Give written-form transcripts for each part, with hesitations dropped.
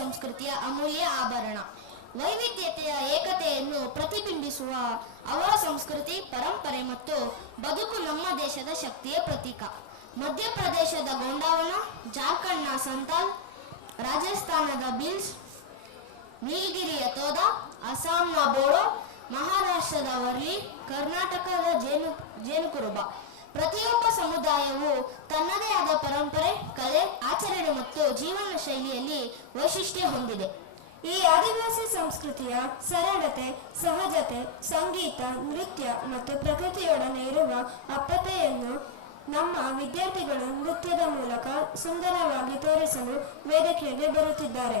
ಸಂಸ್ಕೃತಿಯ ಅಮೂಲ್ಯ ಆಭರಣ. ವೈವಿಧ್ಯತೆಯ ಏಕತೆಯನ್ನು ಪ್ರತಿಬಿಂಬಿಸುವ ಅವರ ಸಂಸ್ಕೃತಿ, ಪರಂಪರೆ ಮತ್ತು ಬದುಕು ನಮ್ಮ ದೇಶದ ಶಕ್ತಿಯ ಪ್ರತೀಕ. ಮಧ್ಯಪ್ರದೇಶದ ಗೋಂಡಾವನ, ಜಾರ್ಖಂಡ್ನ ಸಂತಾಲ್, ರಾಜಸ್ಥಾನದ ಬಿಲ್ಸ್, ನೀಲಗಿರಿಯ ತೋದ, ಅಸ್ಸಾಂನ ಬೋಡೋ, ಮಹಾರಾಷ್ಟ್ರದ ವರ್ಲಿ, ಕರ್ನಾಟಕದ ಜೇನುಕುರುಬ. ಪ್ರತಿಯೊಬ್ಬ ಸಮುದಾಯವು ತನ್ನದೇ ಆದ ಪರಂಪರೆ, ಕಲೆ, ಆಚರಣೆ ಮತ್ತು ಜೀವನ ಶೈಲಿಯಲ್ಲಿ ವೈಶಿಷ್ಟ್ಯ ಹೊಂದಿದೆ. ಈ ಆದಿವಾಸಿ ಸಂಸ್ಕೃತಿಯ ಸರಳತೆ, ಸಹಜತೆ, ಸಂಗೀತ, ನೃತ್ಯ ಮತ್ತು ಪ್ರಕೃತಿಯೊಡನೆ ಇರುವ ಅಪ್ಪತೆಯನ್ನು ನಮ್ಮ ವಿದ್ಯಾರ್ಥಿಗಳು ನೃತ್ಯದ ಮೂಲಕ ಸುಂದರವಾಗಿ ತೋರಿಸಲು ವೇದಿಕೆಗೆ ಬರುತ್ತಿದ್ದಾರೆ.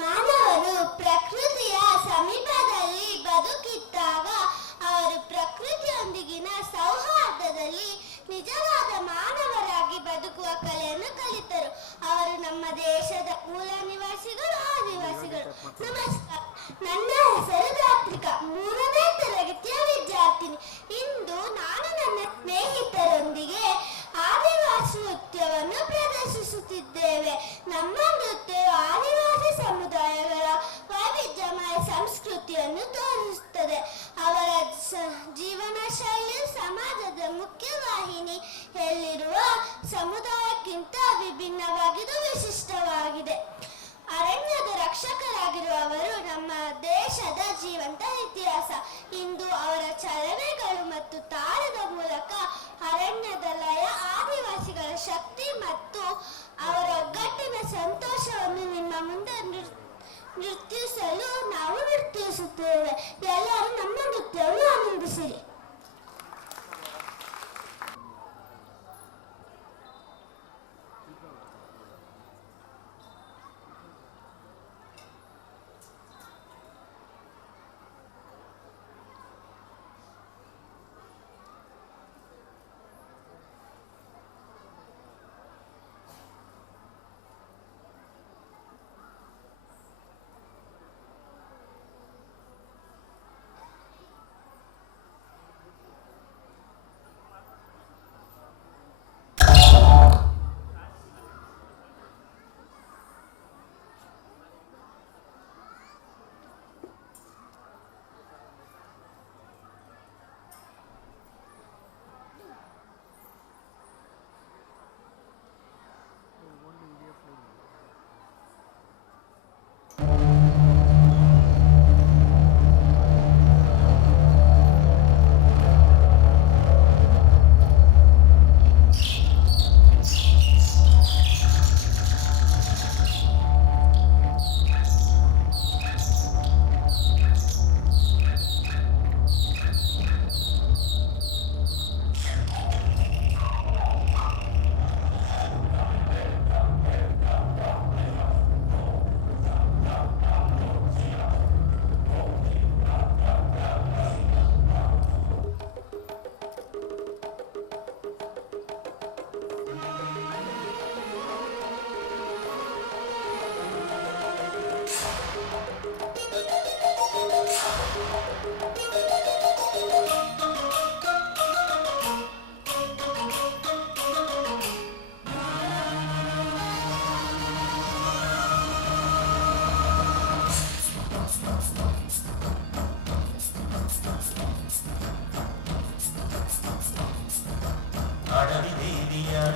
ಮಾನವರು ಪ್ರಕೃತಿಯ ಸಮೀಪದಲ್ಲಿ ಬದುಕಿದ್ದಾಗ ಅವರು ಪ್ರಕೃತಿಯೊಂದಿಗಿನ ಸೌಹಾರ್ದದಲ್ಲಿ ನಿಜವಾದ ಮಾನವರಾಗಿ ಬದುಕುವ ಕಲೆಯನ್ನು ಕಲಿತರು. ಅವರು ನಮ್ಮ ದೇಶದ ಮೂಲ ನಿವಾಸಿಗಳು, ಆದಿವಾಸಿಗಳು. ನಮಸ್ಕಾರ, ನನ್ನ ಹೆಸರು ಧಾತ್ರಿಕಾ, 3ನೇ ತರಗತಿಯ ವಿದ್ಯಾರ್ಥಿನಿ. ಇಂದು ನಾನು ನನ್ನ ಸ್ನೇಹಿತರೊಂದಿಗೆ ಆದಿವಾಸಿ ನೃತ್ಯವನ್ನು ಪ್ರದರ್ಶಿಸುತ್ತಿದ್ದೇವೆ. ನಮ್ಮ ನೃತ್ಯವು ಆದಿವಾಸಿ ಸಮುದಾಯಗಳ ವೈವಿಧ್ಯಮಯ ಸಂಸ್ಕೃತಿಯನ್ನು ತೋರಿಸುತ್ತದೆ. ಅವರ ಜೀವನ ಶೈಲಿಯು ಸಮಾಜದ ಮುಖ್ಯವಾಹಿನಿಯಲ್ಲಿರುವ ಸಮುದಾಯಕ್ಕಿಂತ ವಿಭಿನ್ನವಾಗಿದ್ದು ವಿಶಿಷ್ಟವಾಗಿದೆ. ಅರಣ್ಯದ ರಕ್ಷಕರಾಗಿರುವ ಅವರು ನಮ್ಮ ದೇಶದ ಜೀವಂತ ಇತಿಹಾಸ. ಇಂದು ಅವರ ಚಲನೆಗಳು ಮತ್ತು ತಾಳದ ಮೂಲಕ ಅರಣ್ಯದ ಲಯ, ಆದಿವಾಸಿಗಳ ಶಕ್ತಿ ಮತ್ತು ಅವರ ಒಗ್ಗಟ್ಟಿನ ಸಂತೋಷವನ್ನು ನಿಮ್ಮ ಮುಂದೆ ನೃತ್ಯಿಸಲು ನಾವು ನೃತ್ಯಿಸುತ್ತೇವೆ. ಎಲ್ಲರೂ ನಮ್ಮ ನೃತ್ಯವನ್ನು ಆನಂದಿಸಿರಿ.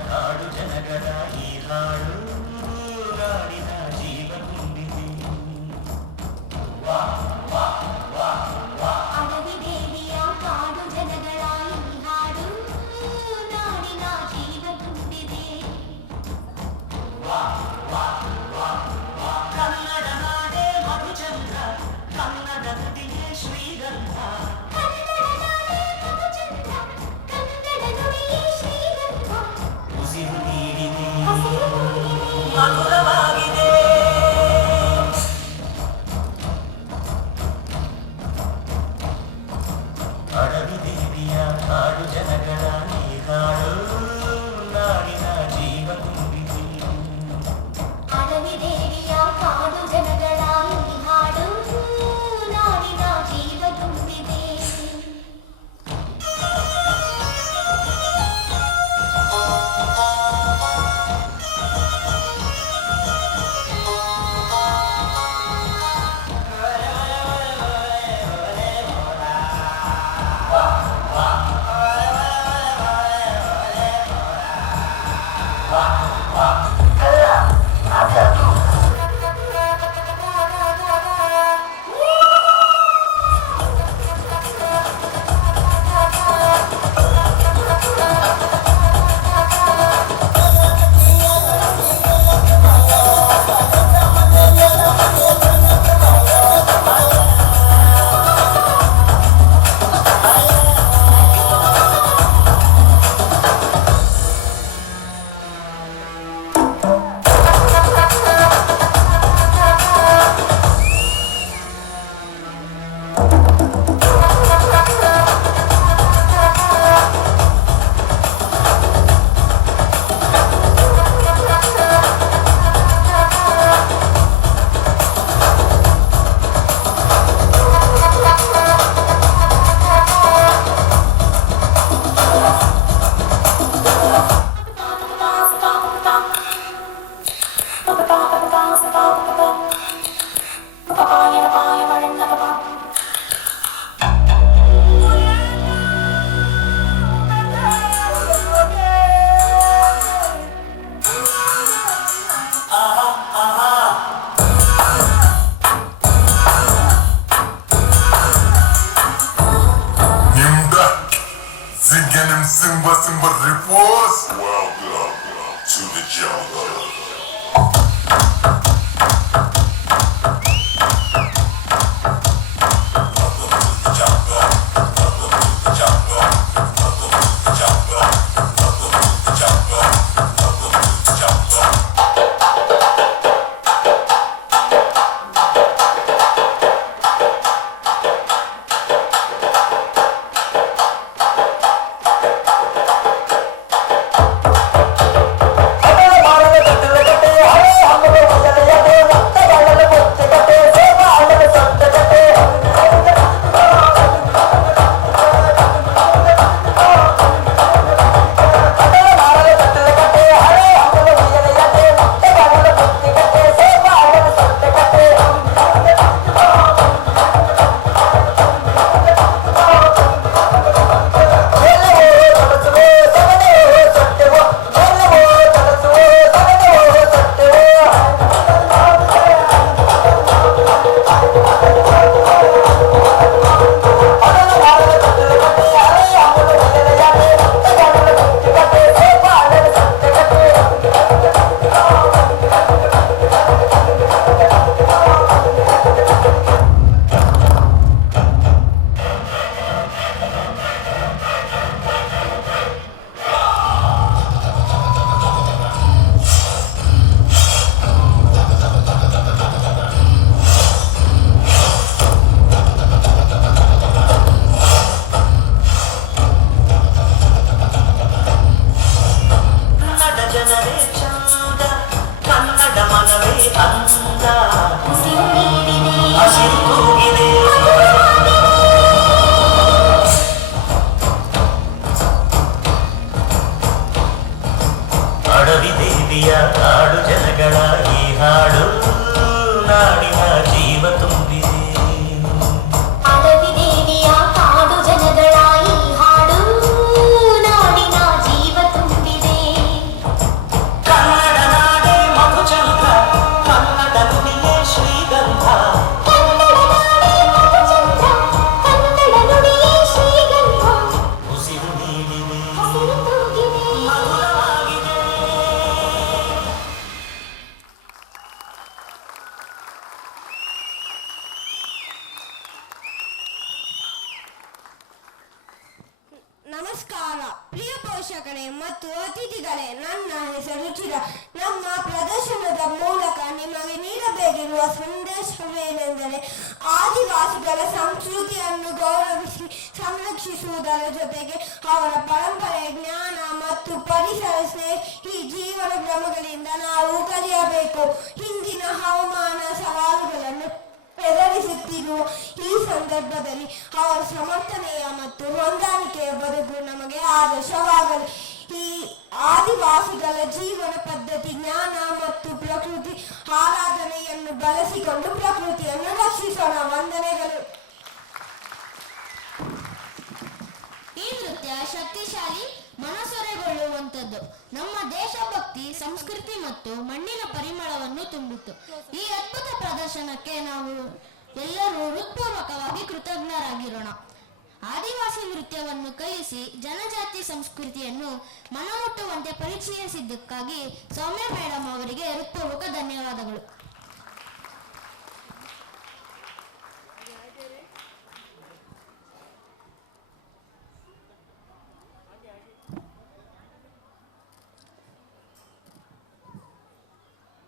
ನಾಡು ಜನಗದ ಈ ಹಾಡು ನಾಡಿನ ಜೀವ ತುಂಬಿದೆ. ವಾ ವಾ ವಾ ವಾ ಅಡವಿ ದೇವಿಯ ಕಾಡು ಜನಗಳ ಈ ಹಾಡು ನಾಡಿನ ಜೀವ ತುಂಬಿದೆ. ವಾ ವಾ ವಾ ವಾ ಕನ್ನಡ ನಾಡೇ ಮಧುಚಂದ್ರ, ಕನ್ನಡ ನದಿಯೇ ಶ್ರೀಗಂಧ. ಉಸಿರು ನೀಡಿದೆ Simba repose. Welcome to the jungle. ಅಡವಿ ದೇವಿಯ ಹಾಡು ಜನಗಳ ಈ ಹಾಡು ನಾಡಿನ ಜೀವ ತುಂಬಿದೆ. ಅಡವಿ ದೇವಿಯ ಹಾಡು ಜನಗಳ ಈ ಹಾಡು ನಾಡಿನ ಜೀವ ತುಂಬಿದೆ. ಕನ್ನಡ ನಾಡೆ ಮಧುಚಂದ್ರ, ಕನ್ನಡ ನುಡಿಯೇ ಶ್ರೀಗಂಧ. ಕನ್ನಡ ನಾಡೆ ಮಧುಚಂದ್ರ, ಕನ್ನಡ ನುಡಿಯೇ ಶ್ರೀಗಂಧ. ಉಸಿರು ನೀಡಿದೆ, ಹಸಿರು ತೂಗಿದೆ, ಮಧುರವಾಗಿದೆ. ನಮಸ್ಕಾರ ಪ್ರಿಯ ಪೋಷಕರೇ ಮತ್ತು ಅತಿಥಿಗಳೇ, ನನ್ನ ಹೆಸರು ಚಿರ. ನಮ್ಮ ಪ್ರದರ್ಶನದ ಮೂಲಕ ನಿಮಗೆ ನೀಡಬೇಕಿರುವ ಸಂದೇಶವೇನೆಂದರೆ, ಆದಿವಾಸಿಗಳ ಸಂಸ್ಕೃತಿಯನ್ನು ಗೌರವಿಸಿ ಸಂರಕ್ಷಿಸುವುದರ ಜೊತೆಗೆ ಅವರ ಪರಂಪರೆ, ಜ್ಞಾನ ಮತ್ತು ಪರಿಸರ ಸ್ನೇಹಿ ಜೀವನ ಕ್ರಮಗಳಿಂದ ನಾವು ಕಲಿಯಬೇಕು. ಇಂದಿನ ಹವಾಮಾನ ಸವಾಲುಗಳನ್ನು ಎದುರಿಸುತ್ತಿರುವ ಈ ಸಂದರ್ಭದಲ್ಲಿ ಅವರ ಸಮರ್ಥನೆಯ ಮತ್ತು ಹೊಂದಾಣಿಕೆಯ ಬದುಕು ನಮಗೆ ಆದರ್ಶವಾಗಲಿ. ಈ ಆದಿವಾಸಿಗಳ ಜೀವನ ಪದ್ಧತಿ, ಜ್ಞಾನ ಮತ್ತು ಪ್ರಕೃತಿ ಆರಾಧನೆಯನ್ನು ಬಳಸಿಕೊಂಡು ಪ್ರಕೃತಿಯನ್ನು ರಕ್ಷಿಸೋಣ. ವಂದನೆಗಳು. ಈ ನೃತ್ಯ ಶಕ್ತಿಶಾಲಿ ಮನಸೊರೆಗೊಳ್ಳುವಂಥದ್ದು. ನಮ್ಮ ದೇಶಭಕ್ತಿ, ಸಂಸ್ಕೃತಿ ಮತ್ತು ಮಣ್ಣಿನ ಪರಿಮಳವನ್ನು ತುಂಬಿತು. ಈ ಅದ್ಭುತ ಪ್ರದರ್ಶನಕ್ಕೆ ನಾವು ಎಲ್ಲರೂ ಹೃತ್ಪೂರ್ವಕವಾಗಿ ಕೃತಜ್ಞರಾಗಿರೋಣ. ಆದಿವಾಸಿ ನೃತ್ಯವನ್ನು ಕಲಿಸಿ ಜನಜಾತಿ ಸಂಸ್ಕೃತಿಯನ್ನು ಮನಮುಟ್ಟುವಂತೆ ಪರಿಚಯಿಸಿದ್ದಕ್ಕಾಗಿ ಸೌಮ್ಯ ಮೇಡಮ್ ಅವರಿಗೆ ಹೃತ್ಪೂರ್ವಕ ಧನ್ಯವಾದಗಳು.